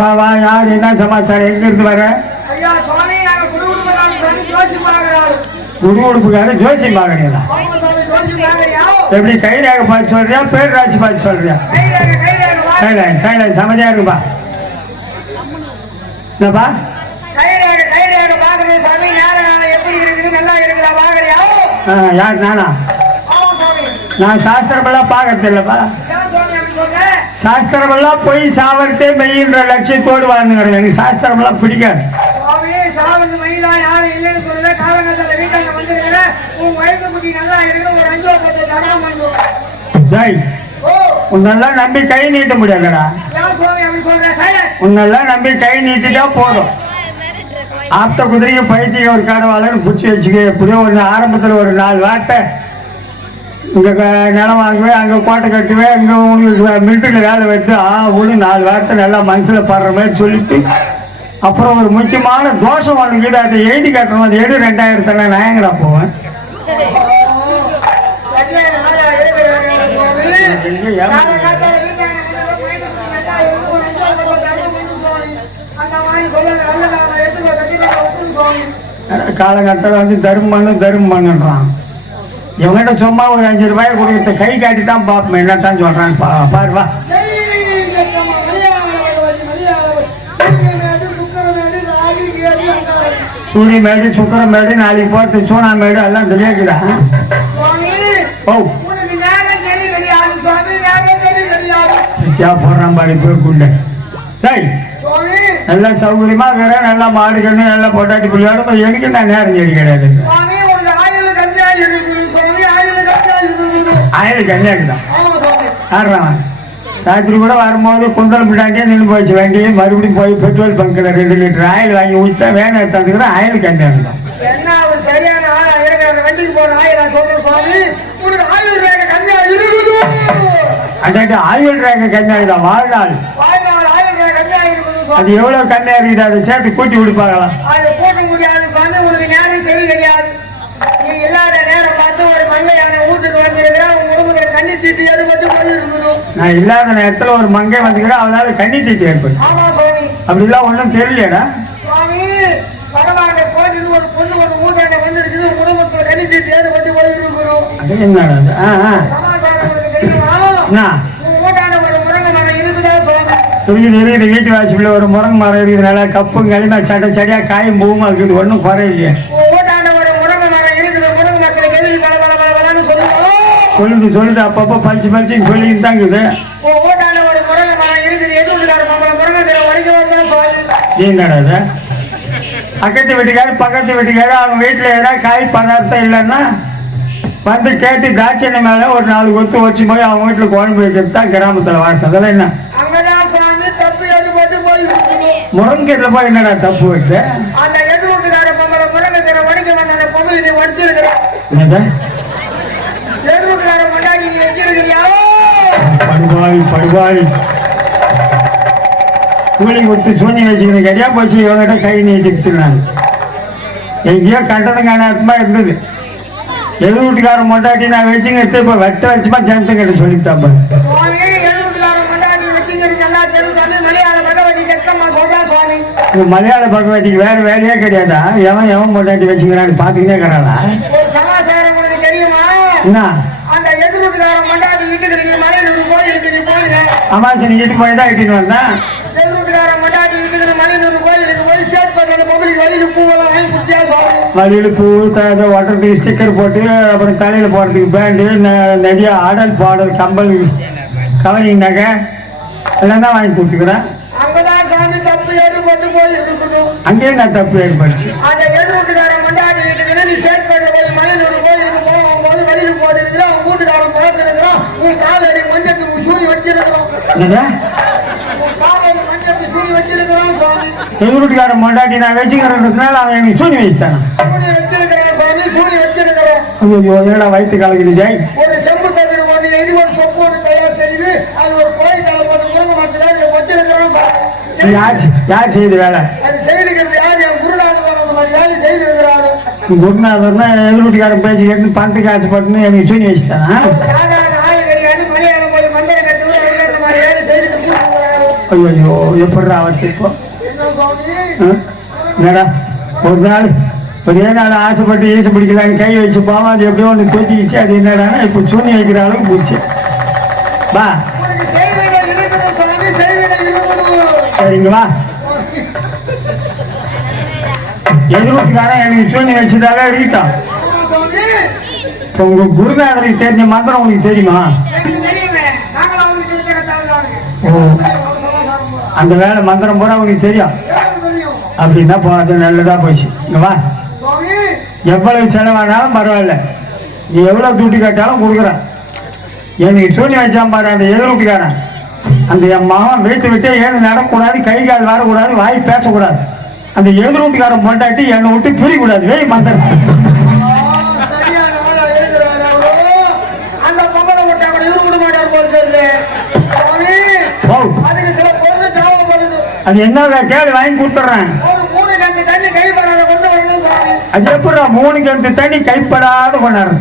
பாவா யார் என்ன சமாச்சாரம்? எங்க இருந்து வர? குடு உடுப்புக்கார ஜோசி பாக்குறீங்களா ஆமா சாமி ஜோசி பார்க்கறியா? எப்படி கை ரேகை பார்த்து சொல்றியா பேர் ராசி பார்த்து சொல்றியா? சைலன் சைலன் சமதியா இருக்குப்பா என்னப்பா? யார் நானா? நான் சாஸ்திரமெல்லாம் பார்க்கறது இல்லப்பா ஏன் சுவாமி அப்படி சொல்ற சாஸ்திரமெல்லாம் போய் சாவரத்தே மெய்யின்ற லட்சியத்தோடு வாழ்ந்துக்கிறேன் எனக்கு சாஸ்திரமெல்லாம் பிடிக்காது. உன்னெல்லாம் நம்பி கை நீட்ட முடியாதுடா. உன்னெல்லாம் நம்பி கை நீட்டிட்டா போதும். ஆப்த குதிரைக்கு பைத்திய ஒரு கடவாளன்னு பிடிச்சி வச்சுக்க. எப்படியோ ஒரு ஆரம்பத்தில் ஒரு நாலு வார்த்தை இங்கே நிலம் வாங்குவேன் அங்கே கோட்டை கட்டுவேன் இங்கே உங்களுக்கு மில்ட்ரியில் வேலை வெட்டு ஆ ஒன்று நாலு வார்த்தை நல்லா மனசில் படுற மாதிரி சொல்லிட்டு அப்புறம் ஒரு முக்கியமான தோஷம் ஒன்று அதை எழுதி கட்டணும் அது எடு ரெண்டாயிரத்துல நாயங்கடா போவேன். காலகட்டத்தில் வந்து தர்மம் பண்ணு தர்மம் பண்ணுன்றான். இவங்கிட்ட சும்மா ஒரு அஞ்சு ரூபாய் கொடுக்குறது கை காட்டி தான் பார்ப்போம் என்னத்தான் சொல்கிறான் பா பாரு வா. சூரிய மேடு சுக்கரம் மேடு நாளைக்கு போட்டு சூனா மேடு எல்லாம் தெரியாக்குதா ஓ. போடுறான் பாடி போய் குண்டை சரி. நல்லா சௌகரியமா இருக்கிறேன் நல்லா மாடு கண்ணு நல்லா பொட்டாட்டி பிள்ளையோட எனக்கு நான் நேரம் செடி கிடையாது. ஆயிரம் கன்னியாக்குதான் ஆடுறான். ராத்திரி கூட வரும்போது குந்தல் பிட்டாட்டியே நின்று போச்சு. வண்டி மறுபடியும் போய் பெட்ரோல் பங்கில் ரெண்டு லிட்டர் ஆயில் வாங்கி ஊற்றா வேன் எடுத்தாந்துக்கிறேன் ஆயில் சொல்ற சுவாமி? உனக்கு ஆயுள் ரேகை கம்மியா இருக்குது அண்டாட்டி ஆயில் ரேங்க கன்னியாக்குதான் வாழ்நாள். ஆயுள் ரேகை கம்மியா இருக்குது அது அதை சேர்த்து கூட்டி விடுப்பாங்களாம் அதை போட்ட முடியாது வீட்டுக்கு கண்ணி போய் இருக்கணும். நான் இல்லாத நேரத்தில் ஒரு மங்கை வந்துக்கிறேன் அவனால கண்ணி தீட்டு ஏற்படும். ஆமா சுவாமி. அப்படிலாம் சுவாமி பரவாயில்ல ஒரு பொண்ணு ஒரு குடும்பத்துல கண்ணி போய் இருக்கணும். அது என்னடா அது? ஆ ஆ. இருக்குதா இருக்குது வீட்டு வாசிப்பில் ஒரு முருங்கை மரம் இருக்குது நல்லா கப்பும் களிமா சட்டை சடையாக காயும் பூமா இருக்குது ஒன்றும் குறையில்லையே உன் வீட்டாண்ட ஒரு முருங்கை மரம் இருக்குது முருங்கை மரத்துல கெளி பல பல பல பலன்னு சொல்லுவோம் சொல்லுது சொல்லுது அப்பப்போ பளிச்சு பளிச்சுன்னு சொல்லிட்டு தான் இருக்குது. என்னடா பக்கத்து வீட்டுக்காரு பக்கத்து வீட்டுக்காரு அவங்க வீட்டில் ஏதாவது காய் பதார்த்தம் இல்லைன்னா வந்து கேட்டு தாட்சியனை மேலே ஒரு நாலு கொத்து வச்சு போய் அவங்க வீட்டில் குழம்பு வைக்கிறது தான் கிராமத்தில் வாழ்க்கை. அதெல்லாம் என்ன? ஏற்பட்டு போய் என்னடா தப்பு வைக்க அந்த எதிர் வீட்டுக்கார பொம்பளை முருங்கை கீரை உடைக்க வந்த அந்த பொம்பளை நீ வச்சிருக்கிற என்னது எதிர் வீட்டுக்கார முன்னாடி நீ வச்சிருக்கிறியா படுவாய் படுவாய் கூலி கொடுத்து சூனி வச்சுக்கணும் கரியா போச்சு இவங்கிட்ட கை நீட்டிட்டு நான் எங்கேயோ கண்டனம் காணாத்தமா இருந்தது. எது வீட்டுக்காரன் மொண்டாட்டி நான் வச்சுங்கிறது இப்போ வெட்ட வச்சுமா ஜனத்துக்கிட்ட சொல்லிட்டாப்ப மலையாள பகவதிக்கு வேற வேலையே கிடையாதா? எவன் எவன் மொண்டாட்டி வச்சுக்கிறான்னு உனக்கு தெரியுமா? என்ன? முன்னாடி இட்டுக்கிறீங்க மலையனூர் கோயிலுக்கு நீ போயிருங்க அமாசி நீ இட்டு போய் தான் இட்டுன்னு வந்தேன் கோயிலுக்கு போய் பொம்பளை வழியில் பூவெல்லாம் வாங்கி குடிச்சா வழியில் பூ த ஓட்டுறதுக்கு ஸ்டிக்கர் போட்டு அப்புறம் தலையில் போடுறதுக்கு பேண்டு நிறைய ஆடல் பாடல் கம்பல் கவரிங் நகை எல்லாம் தான் வாங்கி கொடுத்துக்கிறேன். அங்கேயே நான் தப்பு ஏற்படுச்சு. அந்த எதிர் வீட்டுக்காரன் கொண்டாடி நீ சேர்ப்பேட்ட போய் மலையனூர் கோயிலுக்கு போகும்போது போட்டுருக்கிறோம் உன் வீட்டுக்காரன் வச்சிருக்கிறோம் என்னது உன் காலடி மஞ்சத்துக்கு வச்சிருக்கிறோம் மொண்டாட்டி நான் வச்சுக்கிறதுனால அவன் எனக்கு சூனி வச்சுட்டான் ஐயோ என்னடா வயிற்று கலக்குது ஜெய்? ஒரு செம்பு கதிர் போட்டு எரி ஒரு சொப்பு ஒன்று தயார் செய்து அது ஒரு கோயில் தலை போட்டு மூணு வச்சிருக்கிறோம் யார் யார் செய்யுது வேலை? அது யார் என் குருநாதர் அந்த மாதிரி வேலை செய்திருக்கிறாரு குருநாதர்னா எதிர் வீட்டுக்காரன் பேச்சு கேட்டு பஞ்சி காசு பட்டுன்னு எனக்கு சூனி வச்சுட்டானா? ஐயோ எப்படிடா அவர்த்து இப்போ? ஆ? என்னடா ஒரு நாள் ஒரே நாள் ஆசைப்பட்டு ஈசை பிடிக்கிறாங்க கை வச்சு போவோம் அது எப்படியோ ஒன்று தூக்கிச்சு அது என்னடானா இப்போ சூனி வைக்கிற அளவுக்கு போச்சு. வா. சரிங்களா? எதிர்வீட்டுக்காரன் எனக்கு சூனி வச்சதாக இருக்கட்டும் இப்போ உங்க குருநாதருக்கு தெரிஞ்ச மந்திரம் உங்களுக்கு தெரியுமா? ஓ அந்த வேலை மந்திரம் பூரா உனக்கு தெரியும். அப்படின்னா போனது நல்லதா போச்சு. வா. சுவாமி எவ்வளவு செலவானாலும் பரவாயில்ல. நீ எவ்வளோ துட்டு கேட்டாலும் கொடுக்குறேன். எனக்கு சூனி வச்சான் பாரு அந்த எதிர்வீட்டுக்காரன் அந்த என் மகன் வீட்டு விட்டு ஏது நடக்கூடாது கை கால் வரக்கூடாது வாய் பேசக்கூடாது. அந்த எதிர்வீட்டுக்காரன் பொண்டாட்டி என்னை விட்டு பிரியக்கூடாது வேய் மந்தர் அந்த விட போல தெரியல. ஓ அது என்ன கேள்வி வாங்கி கொடுத்துட்றேன். மூணு தண்ணி கொண்டு அது எப்படா மூணு கண்டு தண்ணி கைப்படாத கொண்டாடுறது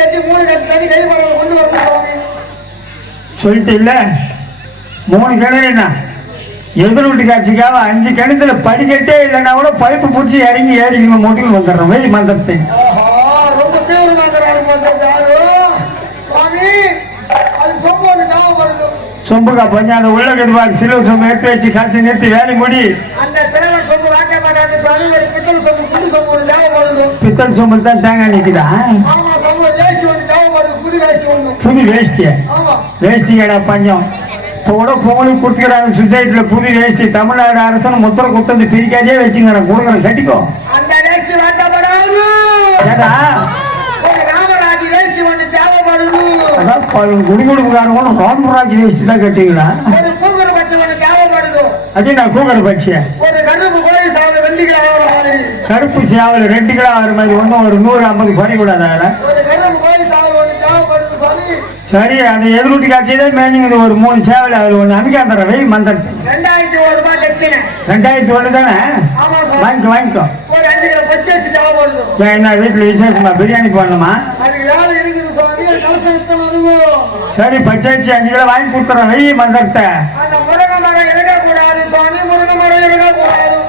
கட்டி மூணு கண்டு தண்ணி கொண்டு சொல்லிட்டு இல்ல. மூணு கிணறுனா எதிர் வீட்டு காட்சிக்காக அஞ்சு கிணத்துல படிக்கட்டே இல்லைன்னா கூட பைப்பு பிடிச்சி இறங்கி ஏறிக்கணும் முடிவு வந்துடுறோம். வெய் மந்திரத்தை. சொம்புக்கா பஞ்சம் அந்த உள்ள கருவாடு சிலுவை சொம்பு எடுத்து வச்சு காய்ச்சி நிறுத்தி வேலை முடி. பித்தல் சொம்பு தான் தேங்காய் நிற்குதா புது வேஷ்டிய? ஆமா. வேஷ்டி கடை பஞ்சம். இப்போ கூட பொங்கலுக்கு கொடுத்துக்கிறாங்க சொசைட்டியில் புது வேஷ்டி தமிழ்நாடு அரசன் முத்திர குத்தந்து பிரிக்காதே வச்சுக்கிறேன் கொடுக்குறேன் கட்டிக்கோ. குடிகுடுப்புக்காரங்க நோன்புராஜ் வேஷ்டி தான் கட்டிங்களா அது நான் கூக்கர் பட்சிய ஒரு கருப்பு கோயில் சாப்பிட ரெண்டு கிலோ மாதிரி கருப்பு சேவல் ரெண்டு கிலோ ஆகிற மாதிரி ஒன்றும் ஒரு நூறு ஐம்பது குறைக்கூடாது அதில் ஒரு கருப்பு கோயில் சாப்பிட ஒண்ணு தேவைப்படுது சுவாமி சரி அந்த எதிர்வீட்டு காட்சியே மேஞ்சுங்குது ஒரு மூணு சேவல் அதில் ஒன்று அனுக்காந்துற வெய் மந்திரத்தை ரெண்டாயிரத்தி ஒரு ரூபாய் தட்சிணை ரெண்டாயிரத்தி ஒன்று தானே? வாங்கிக்கோ வாங்கிக்கோ. என்ன வீட்டில் விசேஷமா பிரியாணி பண்ணணுமா சரி பச்சாச்சி அஞ்சு கிலோ வாங்கி கொடுத்துறேன் வெய் மந்திரத்தை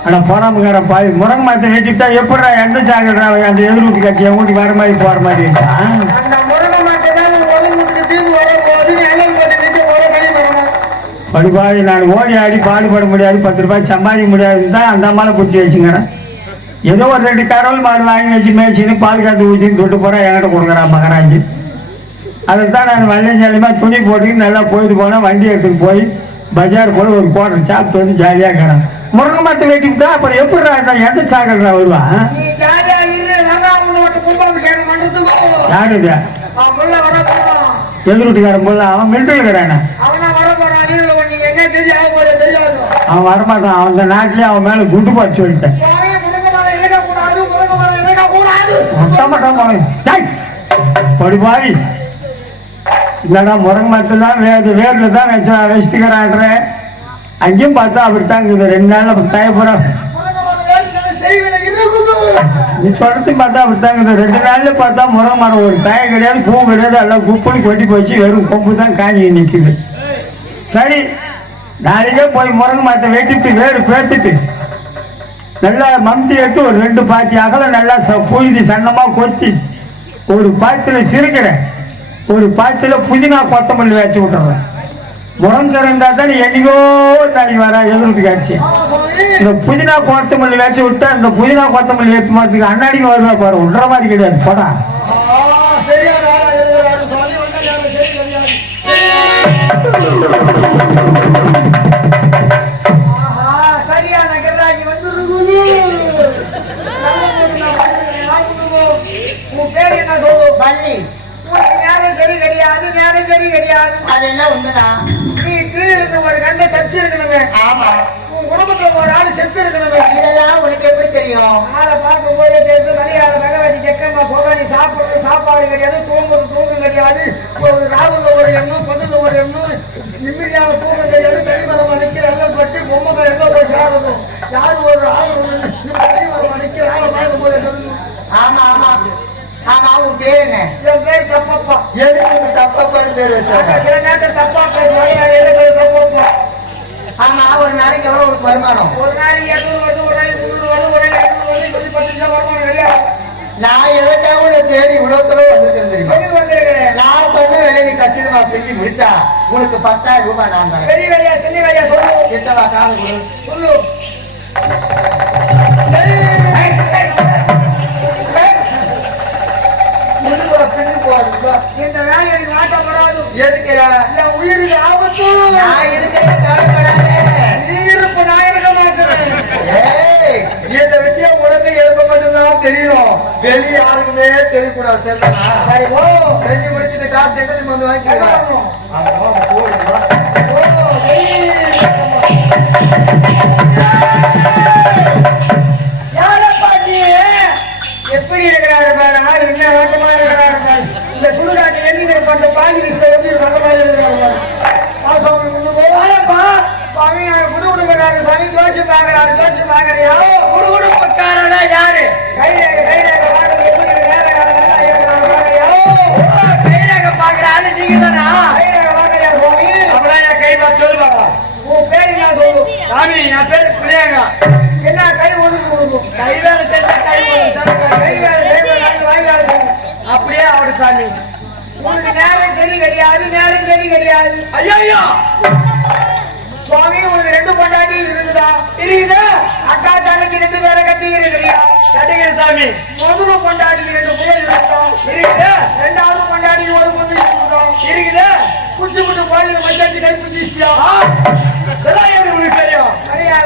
ஆனால் போறாமக்கார பாய் முருங்கை மரத்தை வெட்டிவிட்டா எப்படிடா எந்த சாகரா அந்த எதிர்வீட்டு காட்சி என் வீட்டுக்கு வர மாதிரி போகிற மாதிரி படுபாவி நான் ஓடி ஆடி பாடுபட முடியாது பத்து ரூபாய் சம்பாதிக்க முடியாதுன்னு தான் அந்த அம்மாவை பிடிச்சி வச்சுக்கிறேன் ஏதோ ஒரு ரெண்டு கரவல் மாடு வாங்கி வச்சு மேய்ச்சின்னு பால் காத்து ஊற்றின்னு தொட்டு போகிறேன் என்கிட்ட கொடுக்குறான் மகராஜ். அதை தான் நான் வள்ளியஞ்சாலியமாக துணி போட்டு நல்லா போயிட்டு போனேன் வண்டி எடுத்துட்டு போய் பஜார் போய் ஒரு குவார்டர் சாப்பிட்டு வந்து ஜாலியாக இருக்கிறேன் முருங்கை மரத்தை வெட்டிவிட்டா அப்புறம் எப்படிடா இருந்தா எந்த சாகரா வருவான் யாரு எதிர்வீட்டுக்காரன் போல அவன் மிலிட்டரி இருக்கிறானே அவனா வர போறான் நீங்க நீங்க என்ன தெரிஞ்சு ஆக தெரியாது? அவன் வரமாட்டான். அந்த நாட்டிலே அவன் மேலே குண்டு போட்டு சொல்லிட்டேன். படுபாவி இல்லடா முருங்கை மரத்தில் தான் வே அது வேரில் தான் வச்ச வச்சுக்கிறான்ற அங்கேயும் பார்த்தா அப்படி தான் இருக்குது. ரெண்டு நாளில் தயப்புறா முருங்கை மரம் வேலைகளை செய்வினை இருக்குது. நீ பார்த்தா அப்படி தான் இருக்குது. ரெண்டு நாளில் பார்த்தா முருங்கை மரம் ஒரு தய கிடையாது பூ கிடையாது எல்லாம் குப்புன்னு கொட்டி போச்சு. வெறும் கொம்பு தான் காஞ்சி நிற்குது சரி. நாளைக்கே போய் முருங்கை மரத்தை வெட்டிட்டு வேறு பேத்துட்டு. நல்லா மம்டி எடுத்து ஒரு ரெண்டு பாத்தி அகல நல்லா ச- புழுதி சன்னமா கொத்தி ஒரு பாத்தில சிரிக்கிறேன் ஒரு பாத்தில புதினா கொத்தமல்லி வச்சு விட்டுறேன். முருங்கை இருந்தா தான் என்னைக்கோ நாளைக்கு வர எதிர்த்து காட்சி. இந்த புதினா கொத்தமல்லி வச்சு விட்டா இந்த புதினா கொத்தமல்லி ஏற்று மாத்துக்கு அண்ணாடிக்கு வருவா பாரு விடுற மாதிரி கிடையாது போடா. Thank you. சரி கிடையாது அது என்ன உண்மைதான். நீ கீழே இருக்க ஒரு கண்டை தச்சு இருக்கணுமே ஆமா. உன் குடும்பத்துல ஒரு ஆள் செத்து இருக்கணுமே இதெல்லாம் உனக்கு எப்படி தெரியும்? ஆளை பார்க்கும் போதே தெரிஞ்சு மரியாதை நகராட்சி செக்கம்மா சொல்ற நீ சாப்பிடுறது சாப்பாடு கிடையாது தூங்குறது தூக்கம் கிடையாது ஒரு ராகுல ஒரு எண்ணம் பதில ஒரு எண்ணம் நிம்மதியான தூக்கம் கிடையாது தனிமரம் எல்லாம் பட்டு பொம்மை போய் சேரணும். யாரு ஒரு ஆள் தனிமரம் அடிக்கிற ஆளை பார்க்கும் போதே ஆமா ஆமா. ஆமா உன் பேர் என்ன? என் பேர் தப்பப்பா. எதுக்கு தப்பப்பாடு பேர் வச்சாங்க சில நேரத்தில் தப்பா பேசுவாங்க நான் எதுக்கு தப்பப்பா? ஆமா ஒரு நாளைக்கு எவ்வளவு உனக்கு வருமானம்? ஒரு நாளைக்கு எட்நூறு வருது ஒரு நாளைக்கு முந்நூறு வருது ஒரு நாளைக்கு ஐநூறு வருது சொல்லி பத்து நிமிஷம் வருமானம் கிடையாது நான் எதுக்காக உன்னை தேடி இவ்வளவு தொலைவு வந்திருக்கேன் தெரியுமா? எதுக்கு வந்திருக்கிறேன்? நான் சொன்ன வேலையை நீ கச்சிதமா செஞ்சு முடிச்சா உனக்கு பத்தாயிரம் ரூபாய் நான் தரேன். பெரிய வேலையா சின்ன வேலையா சொல்லு. கிட்டவா காது கொடு சொல்லு. நான் இருக்கிறது கவலைப்படாதே. நீ இருப்பு நான் இருக்க மாட்டேன் ஏய் இந்த விஷயம் உனக்கு எனக்கு மட்டும்தான் தெரியணும். வெளிய யாருக்குமே தெரியக்கூடாது சரிதானா? செஞ்சு முடிச்சிட்டு காசு எத்தனை வந்து வாங்கிக்கலாம்? எப்படி இருக்கிறாரு பாரு ஆள் என்ன ஓட்டமா இருக்கிறாரு பாரு. இந்த சுடுகாட்டு எண்ணிக்கிற பண்ற லிஸ்ட்ல எப்படி இருக்கிறாரு பாரு. சுவாமி. வாழப்பா. சுவாமி நாங்க குடு குடும்பக்காரரு சுவாமி ஜோசி பாக்குறாரு ஜோசி பாக்குறியா குடு குடும்பக்காரனா யாரு கைரேக கைரேக கைரேக பாக்குற ஆளு நீங்க தானா கைரேக பாக்குறியா சுவாமி அப்படியே கை பார்த்து சொல்லு பார்க்கலாம் உன் பேர் என்ன சொல்லு சாமி என் பேர் பிள்ளையாங்க என்ன கை ஒதுக்கு கை வேலை செஞ்சா உனக்கு நேரம் சரி கிடையாது நேரம் சரி கிடையாது. ஐயோ சுவாமி உனக்கு ரெண்டு பொண்டாட்டி இருக்குதா? இருக்குதா. அக்கா தங்கச்சி ரெண்டு பேரை கட்டி இருக்கிறியா? கட்டிக்கிற சாமி. முதல்ல பொண்டாட்டிக்கு ரெண்டு பிள்ளைகள் இருக்கோம் இருக்குது. ரெண்டாவது பொண்டாட்டிக்கு ஒரு பொண்ணு இருக்கோம் இருக்குது. குச்சி குட்டு கோயில் மச்சாச்சி கை ஆ, இதெல்லாம் எப்படி உங்களுக்கு தெரியும்.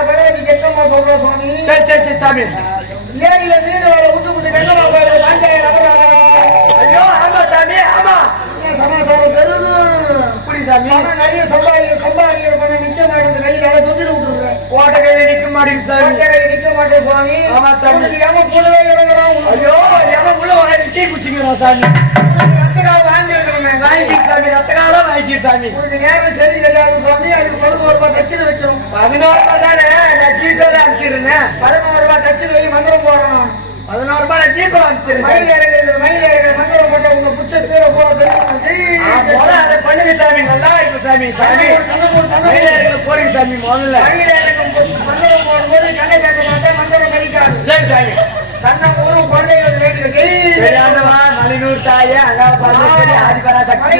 பகவதிக்கு எத்தமா சொல்ற சுவாமி. சரி சரி சரி சாமி. ஏரியில மீன் வலை விட்டு விட்டு கண்டமா கோயில் சமாசாரம் பெருது இப்படி சாமி பணம் நிறைய சம்பாதிக்க சம்பாதிக்கிற பணம் நிச்சயமா இந்த கையில தொட்டிட்டு விட்டுருக்கேன் ஓட்ட கையில நிக்க மாட்டேங்குது சாமி. கோட்டை நிக்க மாட்டேன் சுவாமி. ஆமா, சாமி. ஏமா கூடவே இறங்குறான் ஐயோ எவன் உள்ள வாங்கி காலம் வாங்கி சாமி. பதினோரு ரூபாய் தானே? நான் ஜிபேல அனுப்பிச்சிருந்தேன். பதினோரு ரூபாய் தச்சு மந்திரம் போடணும். பதினோரு ரூபாய் ஜிபேல அனுப்பிச்சிருந்தேன் மயில் இறங்குறது மயில் இறங்குற மந்திரம் போட்ட உங்க புச்ச பேரை தெரியும்? போல அதை பண்ணுங்க சாமி. நல்லா இருக்கு சாமி சாமி. மயில இருக்கிற போறீங்க சாமி முதல்ல. மயில் போது மந்திரம் போடும்போது கண்ணை மாட்டேன் மந்திரம் கழிக்காது சரி சாமி. கண்ணை ஊரும் குழந்தைகள் வேண்டியது சரி ஆண்டவா மலைநூர் தாயே அழகா ஆதிபரா சக்தி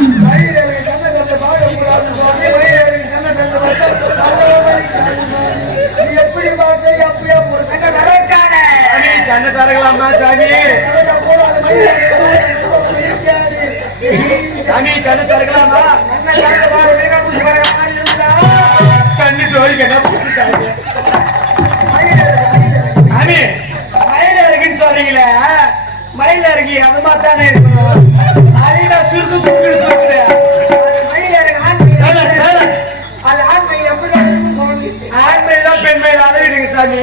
எப்படி பார்த்து அப்படியே ஒரு கண்ணை நடக்காத தரங்களாமா சாமி. சாமி கண்ணை தரங்களாமா கண்ணு தோழி கண்ணா பூசிட்டாங்க? சாமி மயில இருக்குன்னு சொல்றீங்களே மயில இருக்கு அது மாதிரி இருக்கணும் அதையும் நான் சுருக்கு சுருக்கு சுருக்குறேன் ஆண் மயிலாம் பெண் மயில் அழகிடுங்க சாமி.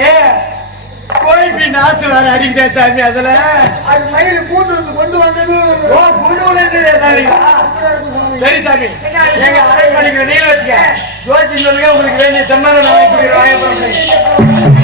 நாத்து வேற அடிக்கிட்டேன் சாமி அதுல கொண்டு வந்தது ஓ விழுந்தது ஏதாவதுங்களா? சரி சாமி எங்க அரை மணிக்கு நீங்க வச்சுக்க ஜோசி சொல்லுங்க உங்களுக்கு வேண்டிய தென்னரை நான் வாங்கி கொடுக்குறேன்.